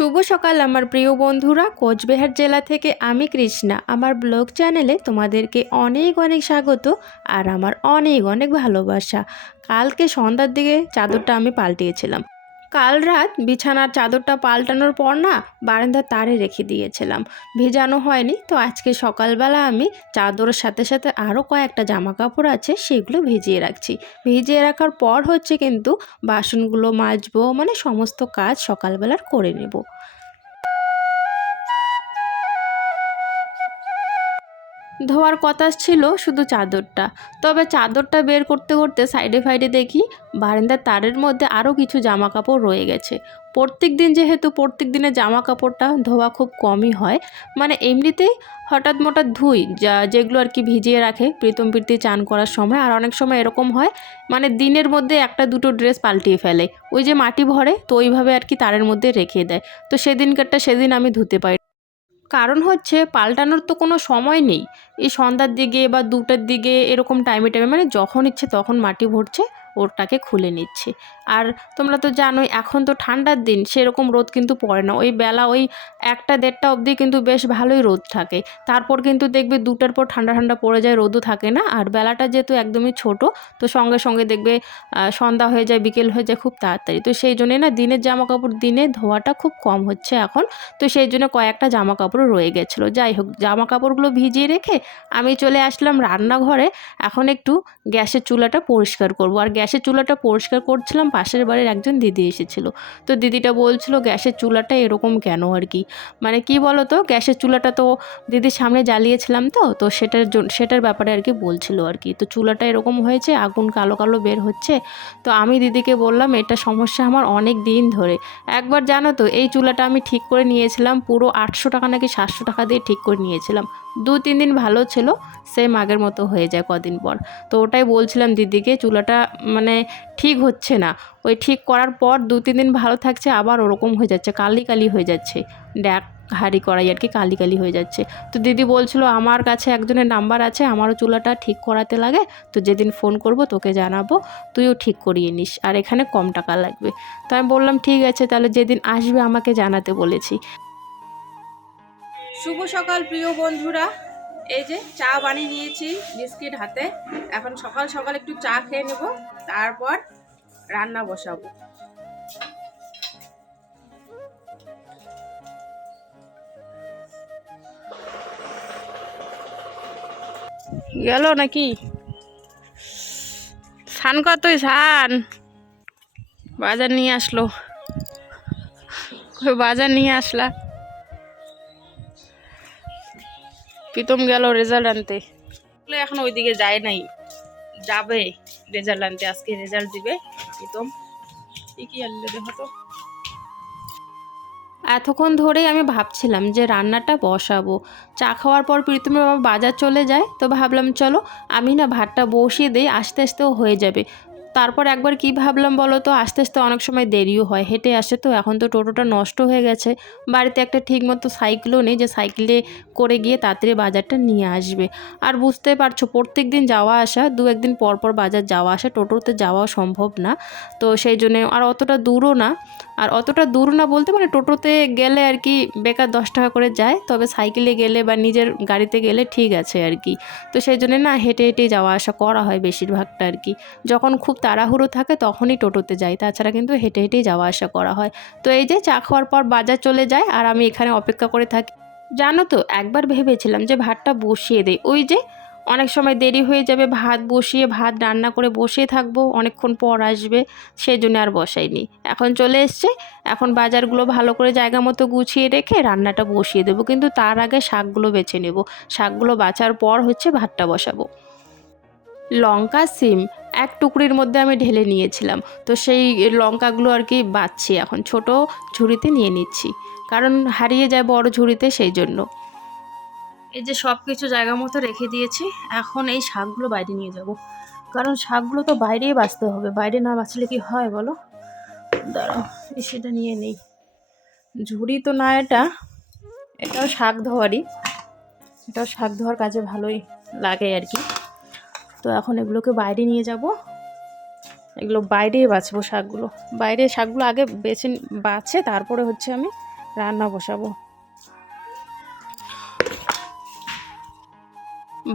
শুভ সকাল আমার প্রিয় বন্ধুরা। কোচবিহার জেলা থেকে আমি কৃষ্ণা। আমার ব্লগ চ্যানেলে তোমাদেরকে অনেক অনেক স্বাগত আর আমার অনেক অনেক ভালোবাসা। কালকে সন্ধ্যার দিকে চাদরটা আমি পাল্টিয়েছিলাম। কাল রাত বিছানার চাদরটা পাল্টানোর পর না বারান্দার তারে রেখে দিয়েছিলাম। ভেজানো হয়নি তো আজকে সকালবেলা আমি চাদরের সাথে সাথে আরও কয়েকটা জামা কাপড় আছে সেগুলো ভিজিয়ে রাখছি। ভিজিয়ে রাখার পর হচ্ছে কিন্তু বাসনগুলো মাজবো মানে সমস্ত কাজ সকালবেলার করে নেব। ধোয়ার কথা ছিল শুধু চাদরটা। তবে চাদরটা বের করতে করতে সাইডে ফাইডে দেখি বারান্দার তারের মধ্যে আরও কিছু জামা কাপড় রয়ে গেছে। প্রত্যেক দিন যেহেতু প্রত্যেক দিনের জামা কাপড়টা ধোয়া খুব কমই হয় মানে এমনিতেই হঠাৎ মোটা ধুই যা যেগুলো আর কি ভিজিয়ে রাখে, প্রীতম প্রীতি চান করার সময়। আর অনেক সময় এরকম হয় মানে দিনের মধ্যে একটা দুটো ড্রেস পাল্টিয়ে ফেলে। ওই যে মাটি ভরে তো ওইভাবে আর কি তারের মধ্যে রেখে দেয়। তো সেদিনকারটা সেদিন আমি ধুতে পারি কারণ হচ্ছে পাল্টানোর তো কোনো সময় নেই। এই সন্ধ্যার দিকে বা দুটার দিকে এরকম টাইমে টাইমে মানে যখন ইচ্ছে তখন মাটি ভরছে, ওরটাকে খুলে নিচ্ছে। আর তোমরা তো জানোই, এখন তো ঠান্ডার দিন, সেরকম রোদ কিন্তু পড়ে না। ওই বেলা ওই একটা দেড়টা অবধি কিন্তু বেশ ভালোই রোদ থাকে। তারপর কিন্তু দেখবে দুটার পর ঠান্ডা ঠান্ডা পড়ে যায়, রোদও থাকে না। আর বেলাটা যেহেতু একদমই ছোট, তো সঙ্গে সঙ্গে দেখবে সন্ধ্যা হয়ে যায়, বিকেল হয়ে যায় খুব তাড়াতাড়ি। তো সেই জন্যে না দিনের জামা কাপড় দিনে ধোয়াটা খুব কম হচ্ছে এখন। তো সেই জন্য কয়েকটা জামা কাপড় রয়ে গেছিল। যাই হোক জামা কাপড়গুলো ভিজিয়ে রেখে আমি চলে আসলাম রান্নাঘরে। এখন একটু গ্যাসের চুলাটা পরিষ্কার করব। আর গ্যাসের চুলাটা পরিষ্কার করছিলাম পাশের বাড়ির একজন দিদি এসেছিল। তো দিদিটা বলছিল, গ্যাসের চুলাটা এরকম কেন আর কি? মানে কি বলো তো গ্যাসের চুলাটা তো দিদির সামনে জ্বালিয়েছিলাম তো তো সেটার সেটার ব্যাপারে আর কি বলছিল আর কি। তো চুলাটা এরকম হয়েছে, আগুন কালো কালো বের হচ্ছে। তো আমি দিদিকে বললাম, এটা সমস্যা আমার অনেক দিন ধরে। একবার জানো তো, এই চুলাটা আমি ঠিক করে নিয়েছিলাম, পুরো আটশো টাকা নাকি সাতশো টাকা দিয়ে ঠিক করে নিয়েছিলাম। দু তিন দিন ভালো ছিল সেম আগের মতো হয়ে যায় কদিন পর। তো ওটাই বলছিলাম দিদিকে, চুলাটা মানে ঠিক হচ্ছে না। ওই ঠিক করার পর দু, তিন দিন ভালো থাকছে, আবার ওরকম হয়ে যাচ্ছে, কালি কালি হয়ে যাচ্ছে। ড্যাক হাঁড়ি করাই আর কি কালি কালি হয়ে যাচ্ছে। তো দিদি বলছিল, আমার কাছে একজনের নাম্বার আছে, আমারও চুলাটা ঠিক করাতে লাগে, তো যেদিন ফোন করব তোকে জানাব, তুইও ঠিক করিয়ে নিস, আর এখানে কম টাকা লাগবে। তো আমি বললাম, ঠিক আছে, তাহলে যেদিন আসবে আমাকে জানাতে বলেছি। শুভ সকাল প্রিয় বন্ধুরা। এই যে চা বানিয়ে নিয়েছি বিস্কিট হাতে। এখন সকাল সকাল একটু চা খেয়ে নেব, তারপর রান্না বসাবো। গেল নাকি? সান কতই সান বাজার নিয়ে আসলো। বাজার নিয়ে আসলা? প্রীতম গেল রেজাল্ট আনতে। এখন ওইদিকে যায় নাই। যাবে রেজাল্ট আনতে, আজকে রেজাল্ট দিবে। কি আনলে এতক্ষণ ধরেই আমি ভাবছিলাম যে রান্নাটা বসাবো। চা খাওয়ার পর প্রীতমের বাবা বাজার চলে যায়, তো ভাবলাম চলো আমি না ভাতটা বসিয়ে দিই, আস্তে আস্তেও হয়ে যাবে। তারপর একবার কি ভাবলাম বলো তো? আস্তে আস্তে অনেক সময় দেরিও হয়, হেঁটে আসে তো। এখন তো টোটোটা নষ্ট হয়ে গেছে। বাড়িতে একটা ঠিকমতো সাইকেলও নেই যে সাইকেলে করে গিয়ে তাড়াতাড়ি বাজারটা নিয়ে আসবে। আর বুঝতে পারছ প্রত্যেক দিন যাওয়া আসা, দু একদিন পর পর বাজার যাওয়া আসা, টোটোতে যাওয়া সম্ভব না। তো সেই জন্য আর অতটা দূরও না। আর অতটা দূর না বলতে মানে টোটোতে গেলে আর কি বেকার দশ টাকা করে যায়, তবে সাইকেলে গেলে বা নিজের গাড়িতে গেলে ঠিক আছে আর কি। তো সেই জন্য না হেঁটে হেঁটে যাওয়া আসা করা হয় বেশিরভাগটা আর কি। যখন খুব তাড়াহুড়ো থাকে তখনই টোটোতে যাই, তাছাড়া কিন্তু হেঁটে হেঁটেই যাওয়া আসা করা হয়। তো এই যে চা খাওয়ার পর বাজার চলে যায় আর আমি এখানে অপেক্ষা করে থাকি। জানো তো, একবার ভেবেছিলাম যে ভাতটা বসিয়ে দেই। ওই যে অনেক সময় দেরি হয়ে যাবে, ভাত বসিয়ে, ভাত রান্না করে বসে থাকব, অনেকক্ষণ পর আসবে সেই জন্য আর বসাইনি। এখন চলে এসছে, এখন বাজারগুলো ভালো করে জায়গা মতো গুছিয়ে রেখে রান্নাটা বসিয়ে দেবো, কিন্তু তার আগে শাকগুলো বেছে নেব। শাকগুলো বাছার পর হচ্ছে ভাতটা বসাবো। লঙ্কা, সিম এক টুকরির মধ্যে আমি ঢেলে নিয়েছিলাম, তো সেই লঙ্কাগুলো আর কি বাচ্ছি এখন, ছোট ঝুড়িতে নিয়ে নিচ্ছি, কারণ হারিয়ে যায় বড় ঝুড়িতে সেই জন্য। এই যে সব কিছু জায়গা মতো রেখে দিয়েছি, এখন এই শাকগুলো বাইরে নিয়ে যাব। কারণ শাকগুলো তো বাইরেই বাঁচতে হবে, বাইরে না বাঁচলে কি হয় বলো? দাঁড়াও সেটা নিয়ে নেই। ঝুড়ি তো না এটা, এটাও শাক ধোয়ারই। এটাও শাক ধোয়ার কাজে ভালোই লাগে আর কি। তো এখন এগুলোকে বাইরে নিয়ে যাব। এগুলো বাইরেই বাঁচবো শাকগুলো। বাইরে শাকগুলো আগে বেছে বাছে, তারপরে হচ্ছে আমি রান্না বসাবো।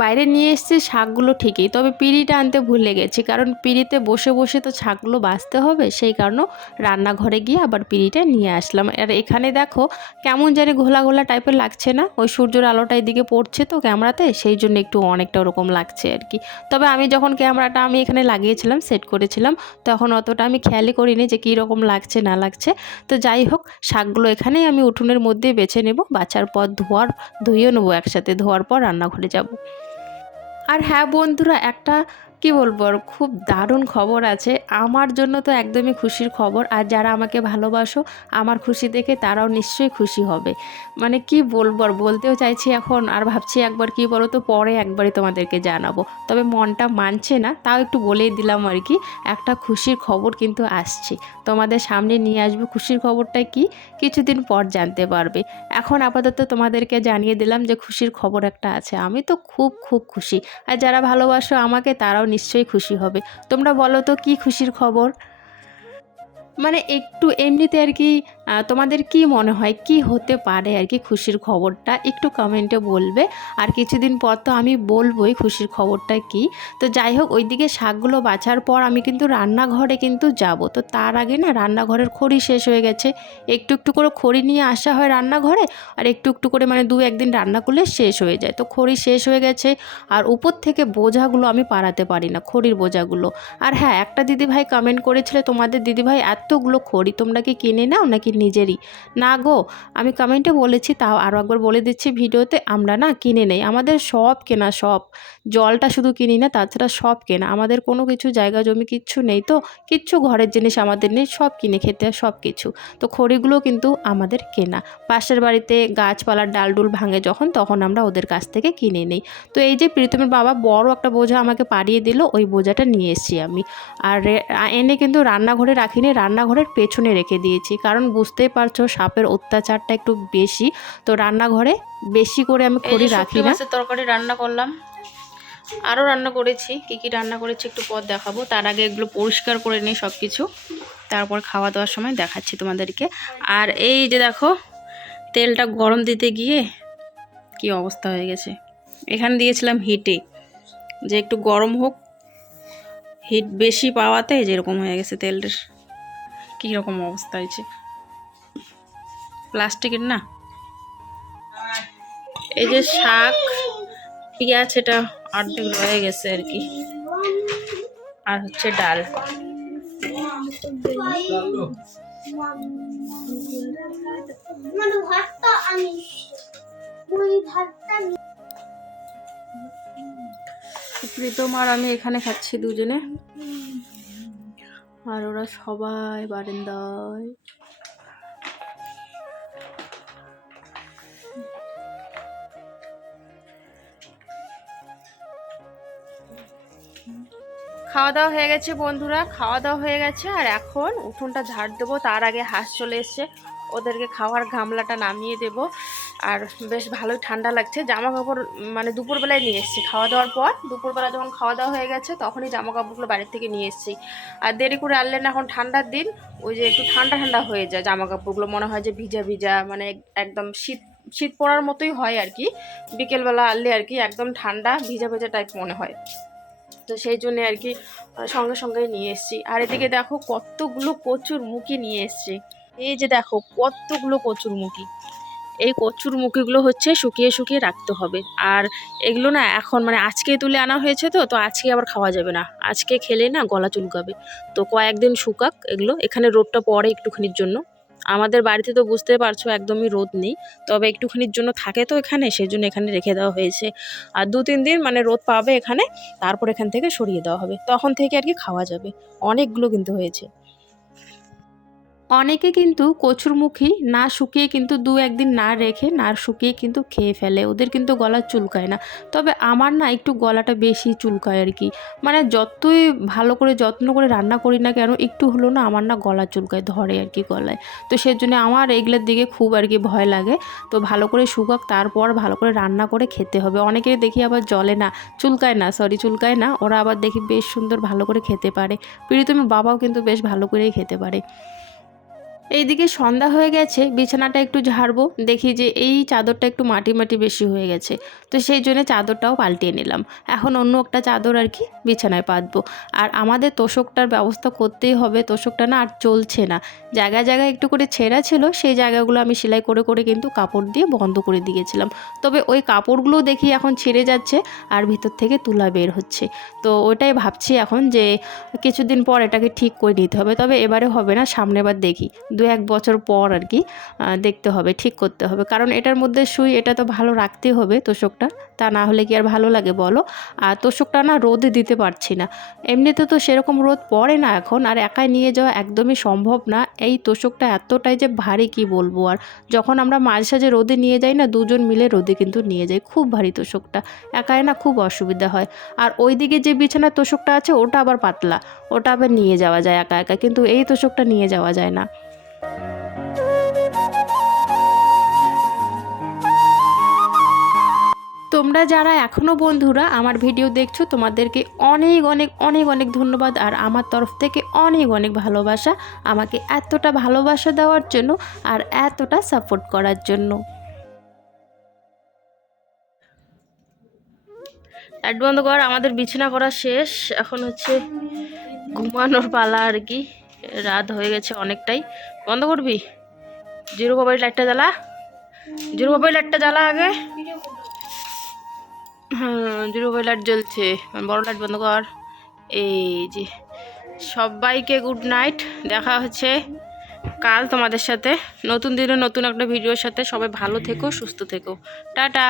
বাইরে নিয়ে এসেছি শাকগুলো ঠিকই, তবে পিঁড়িটা আনতে ভুলে গেছি কারণ পিঁড়িতে বসে বসে তো শাকগুলো বাছতে হবে, সেই কারণে রান্নাঘরে গিয়ে আবার পিঁড়িটা নিয়ে আসলাম। আর এখানে দেখো কেমন জানি ঘোলা ঘোলা টাইপের লাগছে না, ওই সূর্যের আলোটা এদিকে পড়ছে তো ক্যামেরাতে, সেই জন্য একটু অনেকটা ওরকম লাগছে আর কি। তবে আমি যখন ক্যামেরাটা আমি এখানে লাগিয়েছিলাম সেট করেছিলাম, তখন অতটা আমি খেয়ালই করিনি যে কী রকম লাগছে, না লাগছে। তো যাই হোক, শাকগুলো এখানেই আমি উঠোনের মধ্যে বেছে নেব, বাছার পর ধোয়ার, ধুয়েও নেব একসাথে, ধোয়ার পর রান্নাঘরে যাব। আর হ্যাঁ বন্ধুরা একটা কি বলব, আর খুব দারুণ খবর আছে। আমার জন্য তো একদমই খুশির খবর, আর যারা আমাকে ভালোবাসো, আমার খুশি দেখে তারাও নিশ্চয়ই খুশি হবে। মানে কি বলব, আর বলতেও চাইছি এখন, আর ভাবছি একবার কি বলো তো, পরে একবারই তোমাদেরকে জানাব। তবে মনটা মানছে না, তাও একটু বলেই দিলাম আর কি, একটা খুশির খবর কিন্তু আসছে। তোমাদের সামনে নিয়ে আসব, খুশির খবরটা কি? কিছুদিন পর জানতে পারবে। এখন আপাতত তোমাদেরকে জানিয়ে দিলাম যে খুশির খবর একটা আছে। আমি তো খুব খুব খুশি। আর যারা ভালোবাসো আমাকে, তারাও নিশ্চয়ই খুশি হবে। তোমরা বলো তো কি খুশির খবর? মানে একটু এমনিতে আর কি তোমাদের কি মনে হয় কি হতে পারে আর কি খুশির খবরটা? একটু কমেন্টে বলবে। আর কিছুদিন পর তো আমি বলবোই খুশির খবরটা কি। তো যাই হোক, ওইদিকে শাকগুলো বাছার পর আমি কিন্তু রান্নাঘরে কিন্তু যাব। তো তার আগে না রান্নাঘরের খড়ি শেষ হয়ে গেছে। একটু একটু করে খড়ি নিয়ে আসা হয় রান্নাঘরে আর একটু একটু করে মানে দু একদিন রান্না করলে শেষ হয়ে যায়। তো খড়ি শেষ হয়ে গেছে আর উপর থেকে বোঝাগুলো আমি পারাতে পারি না, খড়ির বোঝাগুলো। আর হ্যাঁ একটা দিদিভাই কমেন্ট করেছিলে, তোমাদের দিদিভাই এতগুলো খড়ি তোমরা কি কিনে নাও নাকি নিজেরই? না গো, আমি কমেন্টে বলেছি, তাও আরও একবার বলে দিচ্ছি ভিডিওতে, আমরা না কিনে নেই। আমাদের সব কেনা, সব। জলটা শুধু কিনি না, তাছাড়া সব কেনা। আমাদের কোনো কিছু, জায়গা, জমি কিচ্ছু নেই তো। কিচ্ছু ঘরের জিনিস আমাদের নেই, সব কিনে খেতে সব কিছু। তো খড়িগুলো কিন্তু আমাদের কেনা। পাশের বাড়িতে গাছপালার ডালডুল ভাঙে যখন, তখন আমরা ওদের কাছ থেকে কিনে নিই। তো এই যে প্রীতমের বাবা বড় একটা বোঝা আমাকে পাড়িয়ে দিল, ওই বোঝাটা নিয়ে এসেছি আমি। আর এনে কিন্তু রান্নাঘরে রাখিনি রান্নাঘরের পেছনে রেখে দিয়েছি। কারণ বুঝতেই পারছ সাপের অত্যাচারটা একটু বেশি। তো রান্নাঘরে বেশি করে আমি খড়ি রাখি না। তরকারি রান্না করলাম। আরও রান্না করেছি। কী কী রান্না করেছি একটু পর দেখাবো। তার আগে এগুলো পরিষ্কার করে নিই সব কিছু তারপর খাওয়া দাওয়ার সময় দেখাচ্ছি তোমাদেরকে। আর এই যে দেখো তেলটা গরম দিতে গিয়ে কি অবস্থা হয়ে গেছে। এখানে দিয়েছিলাম হিটে যে একটু গরম হোক হিট বেশি পাওয়াতে যেরকম হয়ে গেছে তেলের কী রকম অবস্থা হয়েছে? প্লাস্টিকের না? এই যে শাক, পেঁয়াজ, এটা অর্ধেক হয়ে গেছে আর কি। আর হচ্ছে ডাল। প্রীতম আর আমি এখানে খাচ্ছি দুজনে। আর ওরা সবাই বারান্দায়। খাওয়া দাওয়া হয়ে গেছে বন্ধুরা খাওয়া দাওয়া হয়ে গেছে আর এখন উঠোনটা ঝাড় দেবো, তার আগে হাঁস চলে এসছে। ওদেরকে খাওয়ার গামলাটা নামিয়ে দেব। আর বেশ ভালোই ঠান্ডা লাগছে। জামা কাপড় মানে দুপুরবেলায় নিয়ে এসেছি। খাওয়া দাওয়ার পর দুপুরবেলা যখন খাওয়া দাওয়া হয়ে গেছে, তখনই জামা কাপড়গুলো বাড়ির থেকে নিয়ে এসেছি। আর দেরি করে আনলে না, এখন ঠান্ডার দিন, ওই যে একটু ঠান্ডা ঠান্ডা হয়ে যায় জামা কাপড়গুলো মনে হয় যে ভিজা ভিজা মানে একদম শীত শীত পড়ার মতোই হয় আর কি। বিকেলবেলা আনলে আর কি একদম ঠান্ডা, ভিজা ভিজা টাইপ মনে হয়। তো সেই জন্য আর কি, সঙ্গে সঙ্গে নিয়ে এসেছি। আর এদিকে দেখো কতগুলো কচুর মুখি নিয়ে এসেছি। এই যে দেখো, কতগুলো কচুর মুখি এই কচুর মুখিগুলো হচ্ছে শুকিয়ে শুকিয়ে রাখতে হবে। আর এগুলো না এখন মানে আজকে তুলে আনা হয়েছে তো তো আজকে আবার খাওয়া যাবে না। আজকে খেলে না গলা চুলকাবে। তো কয়েকদিন শুকাক এগুলো, এখানে রোদটা পড়ে একটুখানির জন্য। আমাদের বাড়িতে তো বুঝতে পারছ একদমই রোদ নেই। তবে একটুখানির জন্য থাকে তো এখানে সেই জন্য এখানে রেখে দেওয়া হয়েছে। আর দু তিন দিন মানে রোদ পাবে এখানে, তারপর এখান থেকে সরিয়ে দেওয়া হবে। তখন থেকে আর কি খাওয়া যাবে। অনেকগুলো কিন্তু হয়েছে। অনেকে কিন্তু কচুরমুখী না শুকিয়ে কিন্তু দু একদিন না রেখে, না শুকিয়ে কিন্তু খেয়ে ফেলে। ওদের কিন্তু গলা চুলকায় না। তবে আমার না একটু গলাটা বেশি চুলকায় আর কি। মানে যতই ভালো করে যত্ন করে রান্না করি না কেন, একটু হলো না আমার না গলা চুলকায়, ধরে আর কি গলায়। তো সেজন্য আমার এগুলোর দিকে খুব আর কি ভয় লাগে। তো ভালো করে শুকাক, তারপর ভালো করে রান্না করে খেতে হবে। অনেকের দেখি আবার জলে না, চুলকায় না সরি চুলকায় না। ওরা আবার দেখি বেশ সুন্দর ভালো করে খেতে পারে। প্রীতমের বাবাও কিন্তু বেশ ভালো করেই খেতে পারে। এইদিকে সন্ধ্যা হয়ে গেছে, বিছানাটা একটু ঝাড়বো, দেখি যে এই চাদরটা একটু মাটি মাটি বেশি হয়ে গেছে। তো সেই জন্য চাদরটাও পাল্টিয়ে নিলাম। এখন অন্য একটা চাদর আর কি বিছানায় পাতবো। আর আমাদের তোষকটার ব্যবস্থা করতেই হবে, তোষকটা না আর চলছে না। জায়গায় জায়গায় একটু করে ছেঁড়া ছিল, সেই জায়গাগুলো আমি সেলাই করে করে কিন্তু কাপড় দিয়ে বন্ধ করে দিয়েছিলাম। তবে ওই কাপড়গুলো দেখি এখন ছিঁড়ে যাচ্ছে আর ভিতর থেকে তুলা বের হচ্ছে। তো ওইটাই ভাবছি এখন যে কিছুদিন পর এটাকে ঠিক করে নিতে হবে, তবে এবারে হবে না, সামনে বার দেখি। দু এক বছর পর আর কি দেখতে হবে, ঠিক করতে হবে। কারণ এটার মধ্যে সুই, এটা তো ভালো রাখতে হবে তোষকটা, তা না হলে কি আর ভালো লাগে বলো? আর তোষকটা না রোদে দিতে পারছি না। এমনিতে তো সেরকম রোদ পড়ে না এখন, আর একাই নিয়ে যাওয়া একদমই সম্ভব না। এই তোষকটা এতটাই যে ভারী, কি বলব? আর যখন আমরা মাঝে সাঝে রোদে নিয়ে যাই না, দুজন মিলে রোদে কিন্তু নিয়ে যাই, খুব ভারী তোষকটা। একাই না খুব অসুবিধা হয়। আর ওইদিকে যে বিছানার তোষকটা আছে, ওটা আবার পাতলা, ওটা আবার নিয়ে যাওয়া যায় একা একা, কিন্তু এই তোষকটা নিয়ে যাওয়া যায় না। তোমরা যারা এখনও বন্ধুরা আমার ভিডিও দেখছ, তোমাদেরকে অনেক অনেক অনেক অনেক ধন্যবাদ। আর আমার তরফ থেকে অনেক অনেক ভালোবাসা আমাকে এতটা ভালোবাসা দেওয়ার জন্য আর এতটা সাপোর্ট করার জন্য। লাইট বন্ধ কর, আমাদের বিছানা করা শেষ। এখন হচ্ছে ঘুমানোর পালা আর কি। রাত হয়ে গেছে অনেকটাই। বন্ধ করবি? জিরো বাবাই লাইটটা জ্বালা। জিরো বাবাই লাইটটা জ্বালা আগে। জিরো বাবাই লাইট জ্বলছে। বড় লাইট বন্ধ কর। এই যে, সবাইকে গুড নাইট দেখা হচ্ছে কাল তোমাদের সাথে। নতুন দিনে নতুন একটা ভিডিওর সাথে। সবাই ভালো থেকো, সুস্থ থেকো। টাটা।